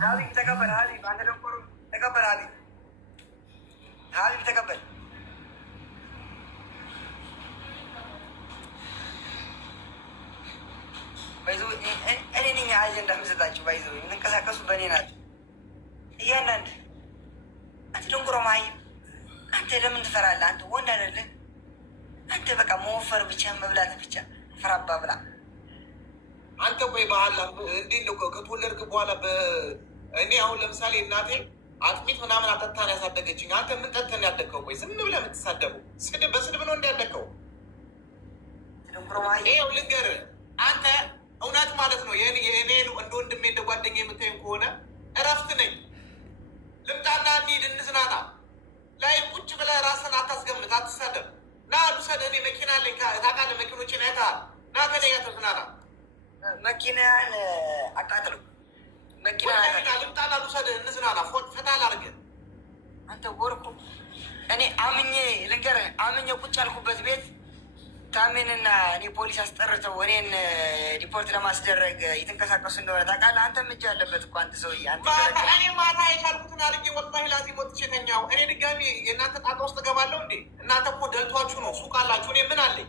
حبيبي تقبل حبيبي عند الأمور تقبل حبيبي حبيبي تقبل بايزو أنا نيجي عايز ندم زتاجو بايزو إنك كساكسو بنينات يا نند أنت دونكرو معي أنت لمن تفرع لا أنت وين نرله أنت بقى موفر بيشام مبلغ بيشام فراب ببلا أنت بقى بعلا دين لو كتقول لك بوالا إني أقول لمثالي الناتي أتميت من عمل أتتاني أصدق جين أنت من تتاني أدكوا بس إنه ولا متصدقوا سكده بس إنه بنون أدكوا دونكرو معي إيه أقول لك أنت أونات مالتنا يعني وندون دمين دوادين يمتين كونا عرفتني لم تعنا نيد النزنانا لا يبغى بلا راسنا أتاسكم نتاسدق نا بسدني مكينا لك هذا المكينو شنيتا نا كده يتفنانا مكينا أكادلو مكينا لم تعنا بسد النزنانا فوت فتاة لارجع أنت بوركو أنا آمني لنجرة آمني كتشال كوبز بيت تامين إن بوليس استرت ورين ريبورت لما أصدر يتنكسر إنه تقال أنت متجاهل بتقول أنت سوي أنت أنا ما تاي شاركت نارجع والله لازم وتشتني أو أنا دقامي ينات أتوسط جمالون دي نات أقول دلتوا شنو سوق الله شنو من عليه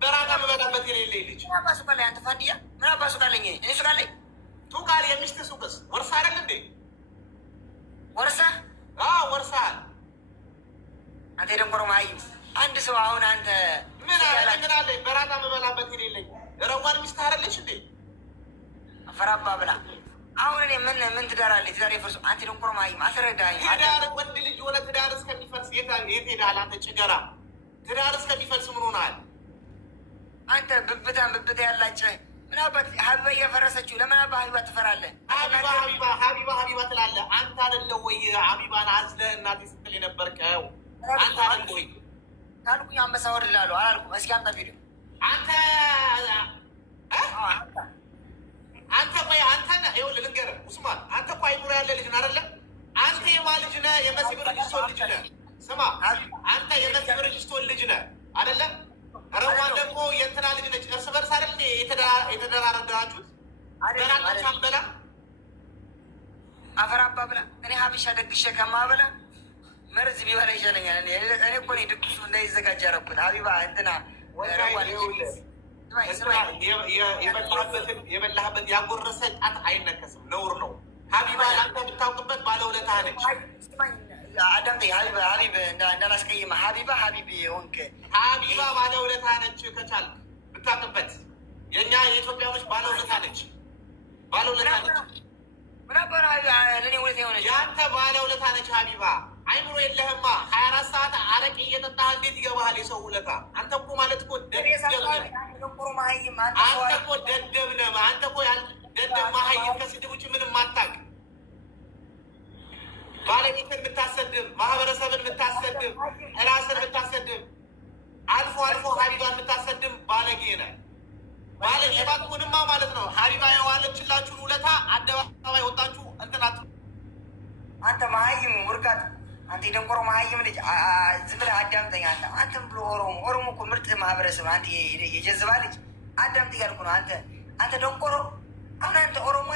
برانا مبلا بتيري ليلج ما بسوق عليه أنت فادية ما بسوق عليه إني سوق عليه سوق عليه مشت سوقس ورسال لندي ورسة ورسال أنت يوم كرو معي عند سواون أنت من عليه برانا مبلا بتيري ليلج روان مستهر ليش دي فراب بابلا أولني من تدار اللي تدار يفرس أنت يوم كرو معي ما سر داعي تدار ودي اللي جونا تدار سكني فرس يتدار أنت شجرة تدار سكني فرس منونال أنت ببدأ الله شيء من أبد حبيبة يفرسك لما أبى حبيبة تفرله حبيبة تلاله أنت اللوي حبيبة نازلة النادي ستلين بركة أنت اللوي قالوا يا عم بسور لالو على بس كم تفيدو أنت باي أنت يقول لنجر عثمان أنت باي مرة اللي لجنة رلا أنت يا لجنة يا مسيب رجستول لجنة سمع أنت يا مسيب رجستول لجنة على لا روان دمو ينتنا لجنة أرسبر صار اللي يتدار الدراجوت أنا كم بلا أفراب بابلا أنا هابي شادك الشيء كم بابلا مرز بي ولا شيء يعني أنا كوني دكتور من ذي زكاة جربت حبيبة عندنا روان يبلغ يا قرصت أنت عينك كسب نور نو حبيبة أنت بتوقفت بالولة ثانية عدم دي حبيبة ناس كيما حبيبي هونك حبيبة بالولة ثانية شو كشالك بتوقفت ينيا يتوقع مش بالولة ثانية بالولة ثانية من أبغى لني ولتي هنا يا أنت بالولة ثانية حبيبة عمرو اللهم ما حيرا ساعة عارك إيه تتعدي تيجا وهالي سهولة أنت كم مالت كود أنت كود ددبنا ما أنت كود ددب ما هي كسيد وش من ماتك بالك أنت متأسدم ما هو برسابن متأسدم راسن متأسدم ألفو حبيبان متأسدم بالك هنا بالك يبغى تكون ما مالتنا حبيبان يوالد شلا شلولتها عدوا ما يوتانشوا أنت معايم ورقات أنت يوم كرو معايم ليج زميل عدم تيجي أنت بلو أورمو كمرت ما برسم أنت يجذب عليك عدم تيجي لكونه أنت يوم كرو أنت أورمو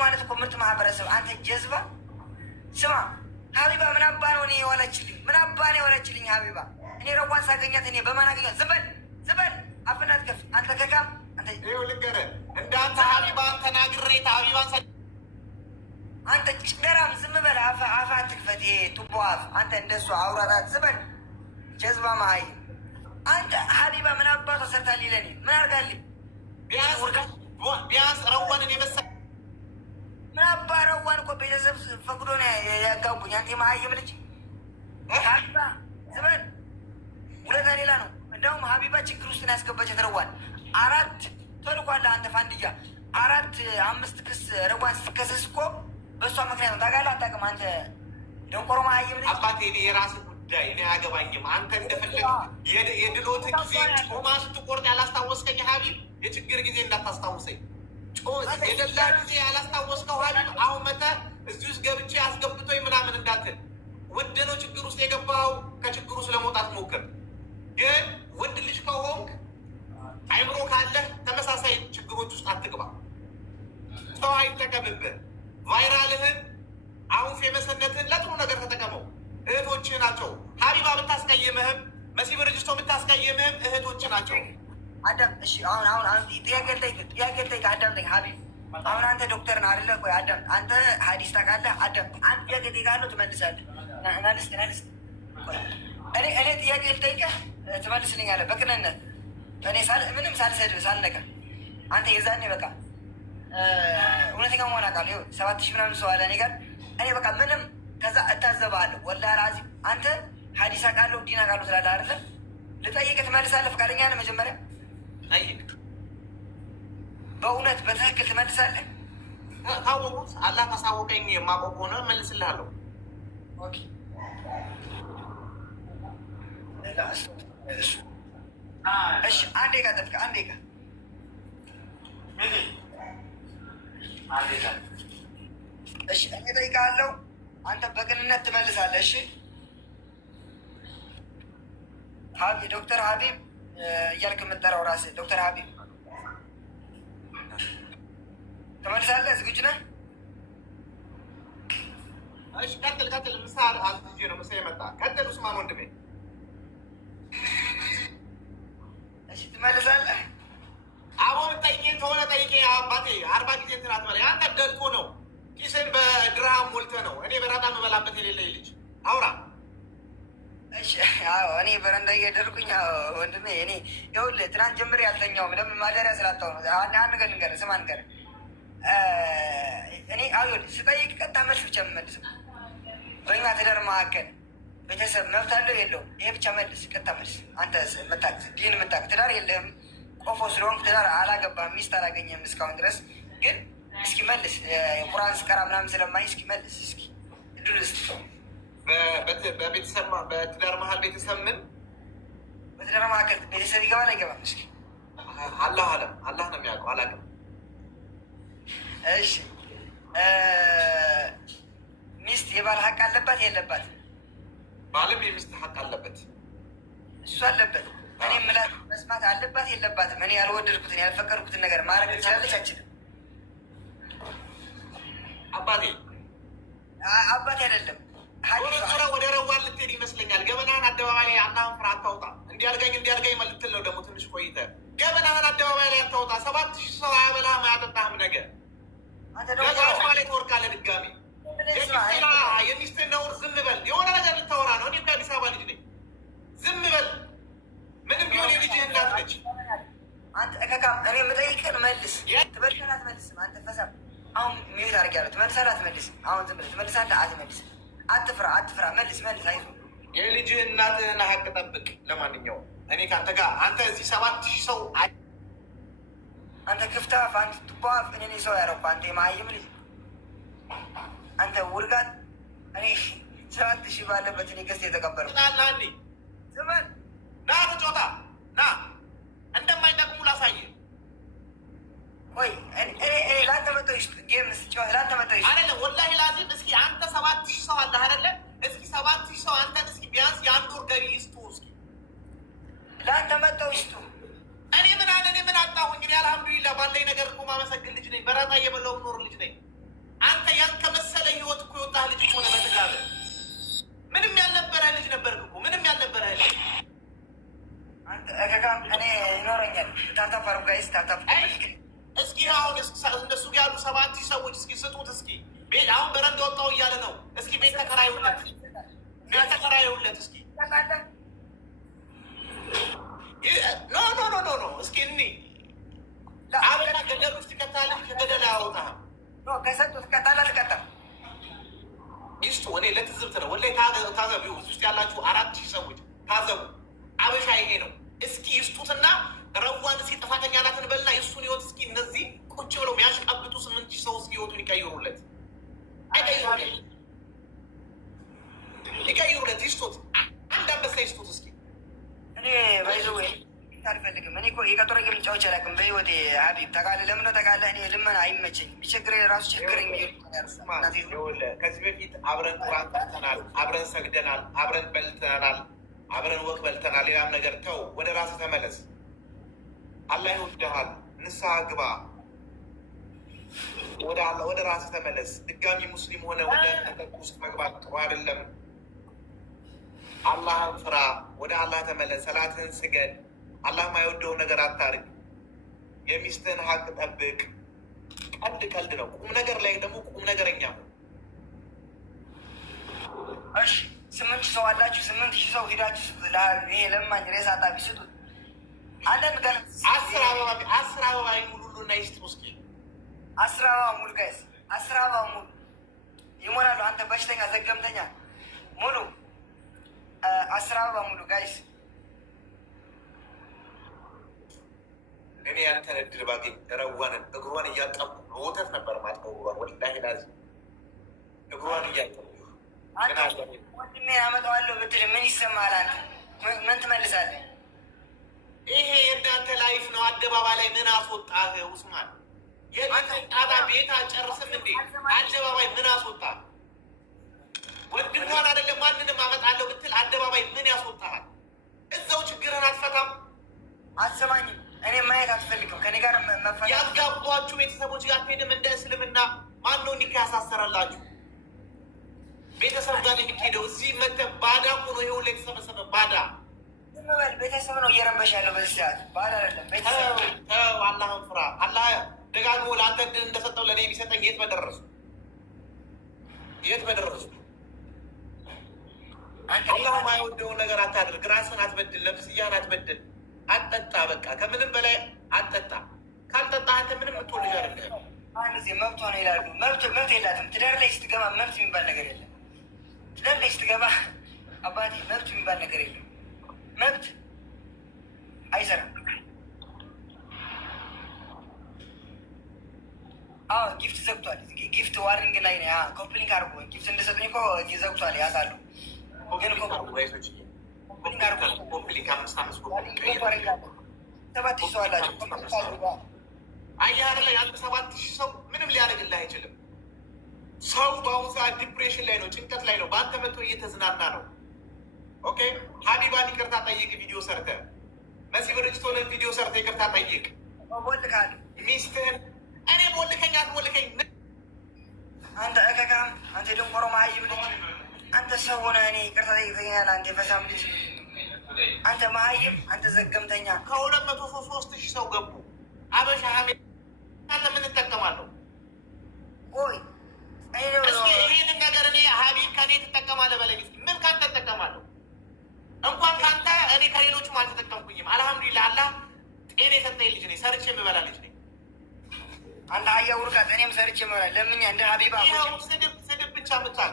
ما أنت كمرت ما برسم أنت جذبة سمع حبيبة من أباني ولا تشلين حبيبة إني روان ساكنيا تاني بمانا كذا زبل أفنات كف أنت كم أنت يقول لك أنت حبيبة أنت ناقريت حبيبة أنت درام زمبل عفاتك فتي تبواف أنت ندسو عورات زبل جذبة معي أنت حبيبة من أبطة صرت لي لني من أرقال لي بياس روان اللي بس من أبا روان كو بيجذب فقدونا يا قوبي أنت معي ملك حبيبة زبل ولا ثاني لانو عندهم حبيبة تكروس ناس كبجة روان أراد تلقوا على أنت فانديجا أراد أمستكس روان سكسسكو بس ما كنا نتاعنا تاعك ما أنت يوم كرو ما هي من أبغى تيجي راس كودا إني أجا بانجي ما أنت ندفلك يدلوتك زين وما ستقول على استوس كي حبيب يتشكر جزين لا تستوسي يدللا جزين على استوس كحبيب أو متى الزوج قبل شيء أسقبتوي من الداتن ودنو تشكروس يجباو كتشكروس لموتات موكر جن ود اللي شكوهك عمرو كله تمساسي تشكروس أتقبل سو هاي تك ይጠቀምብህ። ቫይራልህን አሁን ፌመስነትህን ለጥሩ ነገር ተጠቀመው። እህቶችህ ናቸው። ሀቢባ ብታስቀይምህም መሲብ ርጅስቶ ብታስቀይምህም እህቶችህ ናቸው። አዳም እሺ፣ አሁን ጥያቄ ልጠይቅ አዳምጠኝ ሀቢብ። አሁን አንተ ዶክተር ነህ አይደለ? ቆይ አዳም፣ አንተ ሀዲስ ታውቃለህ? አዳም አንድ ጥያቄ እጠይቅሃለሁ ትመልሳለህ። እኔ ጥያቄ ልጠይቅህ ትመልስልኛለህ በቅንነት። እኔ ምንም ሳልሰድብህ ሳልነካ አንተ የዛኔ በቃ እውነተኛ መሆን አውቃለሁ። 7000 ምናምን ሰው አለ እኔ ጋር። እኔ በቃ ምንም ከዛ እታዘብሃለሁ። ወላሂ አልዓዚም አንተ ሀዲስ አውቃለሁ ዲን አውቃለሁ ትላለህ አይደለ? ልጠይቅህ ትመልሳለህ? ፈቃደኛ ነህ? መጀመሪያ ጠይቅ። በእውነት በትክክል ትመልሳለህ? ካወቁት አላህ ካሳወቀኝ የማውቀው ከሆነ መልስልሃለሁ። እሺ አንዴ ጋር ጠብቅ፣ አንዴ ጋር እሺ፣ እኔ እጠይቅሃለሁ፣ አንተ በቅንነት ትመልሳለህ። እሺ ሀቢብ፣ ዶክተር ሀቢብ እያልክ የምጠራው ራስህ ዶክተር ሀቢብ ትመልሳለህ? ዝግጁ ነህ? እሺ ቀጥል። ምሳ አዝዤ ነው ምሳ የመጣ ቀጥል። ኡስማን ወንድሜ እሺ ትመልሳለህ? አሁን ጠይቄኝ ከሆነ ጠይቄኝ አባቴ 40 ጊዜ እንትን አትበለኝ። አንተ ደልኮ ነው ኪስን በድርሃም ሞልተህ ነው። እኔ በራጣ የምበላበት የሌለኝ ልጅ አውራ። እሺ አዎ፣ እኔ በረንዳ እየደርኩኝ ወንድሜ። እኔ ይኸውልህ ትናንት ጀምሬ አልተኛውም። ለምን? ማደሪያ ስላጣሁ ነው። አንድ ነገር ልንገርህ፣ ስማ ንገርህ። እኔ ይኸውልህ ስጠይቅ ቀጥታ መልስ ብቻ የምመልስም። በእኛ ትዳር መካከል ቤተሰብ መብት አለው የለውም? ይሄ ብቻ መልስ፣ ቀጥታ መልስ። አንተ የምታውቅ ዲን የምታውቅ ትዳር የለህም፣ ቆፎ ስለሆንክ ትዳር አላገባህም፣ ሚስት አላገኘህም እስካሁን ድረስ። ግን እስኪ መልስ፣ የቁርአን ስቀራ ምናምን ስለማይ እስኪ መልስ፣ እስኪ እድል ውስጥ በቤተሰብ በትዳር መሀል ቤተሰብ ምን በትዳር መካከል ቤተሰብ ይገባል አይገባም? እስኪ አላህ ነው የሚያውቀው፣ አላውቅም። እሺ ሚስት የባል ሀቅ አለባት የለባት? ባልም የሚስት ሀቅ አለበት። እሱ አለበት። እኔ የምላት መስማት አለባት የለባትም? እኔ ያልወደድኩትን ያልፈቀድኩትን ነገር ማድረግ ትችላለች አችልም? አባቴ አይደለም ዞረ ወደ ረዋን ልትሄድ ይመስለኛል። ገበናህን አደባባይ ላይ አናህን ፍራ አታውጣ። እንዲያርገኝ መልትል ነው ደግሞ ትንሽ ቆይተህ ገበናህን አደባባይ ላይ አታውጣ። 7000 ሰው አያበላህም አያጠጣህም። ነገር ገዛች ማለት ትወርቃለህ ድጋሚ። የሚስትህን ነውር ዝም በል። የሆነ ነገር ልታወራ ነው። እኔ እኮ አዲስ አበባ ልጅ ነኝ። ዝም በል። ምንም ቢሆን የልጅህ እናት ነች። አንተ እከካም፣ እኔ የምጠይቅህን መልስ። ትመልሳለህ አትመልስም? አንተ ፈሳም አሁን ሚዩት አድርጊያለሁ። ትመልሳለህ አትመልስም? አሁን ዝም ብለህ ትመልሳለህ አትመልስም? አትፍራ፣ መልስ። አይዞህ፣ የልጅህ እናትህን ሀቅ ጠብቅ። ለማንኛውም እኔ ከአንተ ጋር አንተ እዚህ 7000 ሰው አንተ ክፍታፍ፣ አንተ ቱባፍ፣ እኔ ሰው ያረኩ አንተ የማይም ልጅ አንተ ውርጋት። እኔ 7000 ባለበት እኔ ገዝተህ የተቀበለው ዘመን ና ተጫወታ ና እንደማይጠቅሙ ላሳይህ። ቆይ እኔ ለአንተ መጥቶ ጌም ስጫወት ለአንተ መጥቶ አይደለም ወላሂ ላዚም። እስኪ አንተ 7000 ሰው አለ አይደለ? እስኪ 7000 ሰው አንተን እስኪ ቢያንስ የአንድ ወር ገቢ ይስጡ። እስኪ ለአንተ መጥተው ይስጡ። እኔ ምን አጣሁኝ? እኔ አልሐምዱሊላህ ባለኝ ነገር እኮ ማመሰግን ልጅ ነኝ። በራጣ እየበላሁ ኖር ልጅ ነኝ። አንተ ያን ከመሰለ ህይወት እኮ የወጣህ ልጅ እኮ ነው። በትጋበ ምንም ያልነበረህ ልጅ ነበርክ እኮ ምንም ያልነበረህ ልጅ። አንተ እከካም እኔ ይኖረኛል። ታታፋሩ ጋይስ ታታፋ እስኪ አሁን እነሱ ያሉ 7000 ሰዎች እስኪ ስጡት። እስኪ ቤት አሁን በረንዳ ወጣው እያለ ነው። እስኪ ቤት ተከራዩለት እስኪ ኖ እስኪ እኒ አበና ገደል ውስጥ ይከታልህ። ከገደል አያወጣህም። ከሰጡት ቀጣላ ልቀጣም ይስጡ። እኔ ለትዝብት ነው ወላሂ። ታዘቡ። ውስጥ ያላችሁ 4000 ሰዎች ታዘቡ። አበሻ ይሄ ነው። እስኪ ይስጡትና ረዋን እስኪ ጥፋተኛ ናት እንበልና የእሱን ህይወት እስኪ እነዚህ ቁጭ ብለው የሚያሽቃብጡ 8000 ሰው እስኪ ህይወቱን ይቀይሩለት። ይስጡት። አንድ አንበሳ ይስጡት እስኪ። እኔ ባይዘ ወይ አልፈልግም። እኔ እኮ የቀጠሮ የሚጫዎች አላውቅም በህይወቴ ሀቢብ። ታውቃለህ ለምን ነው ታውቃለህ? እኔ ልመና አይመቸኝም። ቢቸግረኝ ራሱ ቸግረኝ። ከዚህ በፊት አብረን ቁርአን ቀርተናል፣ አብረን ሰግደናል፣ አብረን በልተናል፣ አብረን ወቅ በልተናል። ሌላም ነገር ተው፣ ወደ ራስህ ተመለስ። አላህ ይወድሃል። ንስሐ ግባ። ወደ ራስህ ተመለስ። ድጋሚ ሙስሊም ሆነ ወደ ተጠቁ ውስጥ መግባት ጥሩ አይደለም። አላህን ፍራ፣ ወደ አላህ ተመለስ፣ ሰላትህን ስገድ፣ አላህ ማይወደው ነገር አታርግ፣ የሚስትህን ሀቅ ጠብቅ። ቀልድ ቀልድ ነው። ቁም ነገር ላይ ደግሞ ቁም ነገረኛ ነው። እሺ 8 ሰው አላችሁ፣ 8 ሰው ሄዳችሁ ይሄ ለማኝ ሬሳ ጣቢ ስጡት። አንዳንድ ነገር 10 አበባ ይሙሉሉና ይስጥ ውስኪ 10 አበባ ሙሉ ጋይስ፣ 10 አበባ ሙሉ ይሞላሉ። አንተ በሽተኛ ዘገምተኛ ሙሉ 10 አበባ ሙሉ ጋይስ። እኔ ያንተን እድል ባገኝ ረዋንን እግሯን እያጠብኩ በወተት ነበር ማጥበው። እግሯን ወላሂ ላዚም እግሯን እያጠብኩ ወንድሜ ያመጣዋለሁ ብትል ምን ይሰማሃል? አንተ ምን ትመልሳለህ? ይሄ የእናንተ ላይፍ ነው። አደባባይ ላይ ምን አስወጣህ ኡስማን? የጣጣ ቤት አልጨርስም እንዴ? አደባባይ ምን አስወጣህ? ወንድሟን አይደለም ማንንም አመጣለሁ ብትል አደባባይ ምን ያስወጣሃል? እዛው ችግርህን አትፈታም? አትሰማኝም? እኔ ማየት አትፈልግም? ከኔ ጋር መፈታ ያጋቧችሁ ቤተሰቦች ጋር ሄድም እንደ እስልምና ማን ነው እንዲህ ያሳሰረላችሁ? ቤተሰብ ጋር የሚሄደው እዚህ መተህ ባዳ እኮ ነው። ይኸው ላይ የተሰበሰበ ባዳ ዝም በል። ቤተሰብ ነው እየረበሽ ያለው በዚህ ሰዓት። ባዳ አይደለም ቤተሰብ። ተው፣ አላህን ፍራ። አላህ ደጋግሞ ለአንተ እድል እንደሰጠው ለእኔ የሚሰጠኝ የት በደረሱ አላህ ማይወደውን ነገር አታድርግ። ራስን አትበድል፣ ነፍስያን አትበድል። አትጠጣ፣ በቃ ከምንም በላይ አትጠጣ። ካልጠጣ አንተ ምንም ምትሆን ልጅ አይደለም። አንድ ጊዜ መብቷ ነው ይላሉ። መብት የላትም። ትዳር ላይ ስትገባ መብት የሚባል ነገር የለም። ትዳር ላይ ስትገባ አባቴ መብት የሚባል ነገር የለም። መብት አይሰራም። አዎ ጊፍት ዘግቷል። ጊፍት ዋርኒንግ ላይ ነው። ኮምፕሊንግ አርጎ ጊፍት እንደሰጡኝ እኮ ዘግቷል። ያውቃሉ ግን ሰባት ሺህ ሰው አላቸው። አየህ ላይ አንድ 7,000 ሰው ምንም ሊያደርግልህ አይችልም። ሰው በአሁኑ ሰዓት ዲፕሬሽን ላይ ነው፣ ጭንቀት ላይ ነው። በአንተ መቶ እየተዝናና ነው። ኦኬ ሀቢባን ይቅርታ ጠይቅ። ቪዲዮ ሰርተ መሲ ብርጅቶንን ቪዲዮ ሰርተ ይቅርታ ጠይቅ። ቦልካል ሚስትህን እኔ ቦልከኝ አትቦልከኝ አንተ እከካም፣ አንተ ደንቆሮ መሀይም ልጅ አንተ ሰው ሆነህ እኔ ይቅርታ ጠይቀኛል። አንተ የፈሳም ልጅ አንተ መሀይም፣ አንተ ዘገምተኛ። ከ203,000 ሰው ገቡ። አበሻ ሀሜ አንተ ምን ትጠቀማለሁ? ቆይ ይህንን ነገር እኔ ሀቢብ ከኔ ትጠቀማለህ በለኝ። ምን ካንተ ትጠቀማለሁ? እንኳን ከአንተ እኔ ከሌሎችም አልተጠቀምኩኝም። አልሐምዱሊላህ አላህ ጤና የሰጠኝ ልጅ ነኝ። ሰርቼ የምበላ ልጅ ነኝ። አንተ አያ ውርቃት፣ እኔም ሰርቼ የምበላ ለምን እንደ ሀቢባ ስድብ ብቻ ምታቅ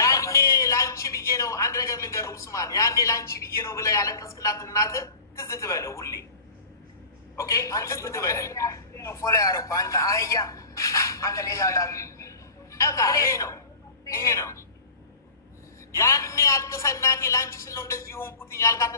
ያኔ ለአንቺ ብዬ ነው። አንድ ነገር ልንገርህ ኡስማን፣ ያኔ ለአንቺ ብዬ ነው ብለህ ያለቀስክላት እናትህ ትዝ ትበለው ሁሌ። ኦኬ ትዝ ትበለው። ፎሎ ያደረኩ አንተ አህያ፣ አንተ ሌላ ይሄ ነው ያኔ አልቅሰህ እናቴ ለአንቺ ስል ነው እንደዚህ ሆንኩት ያልካት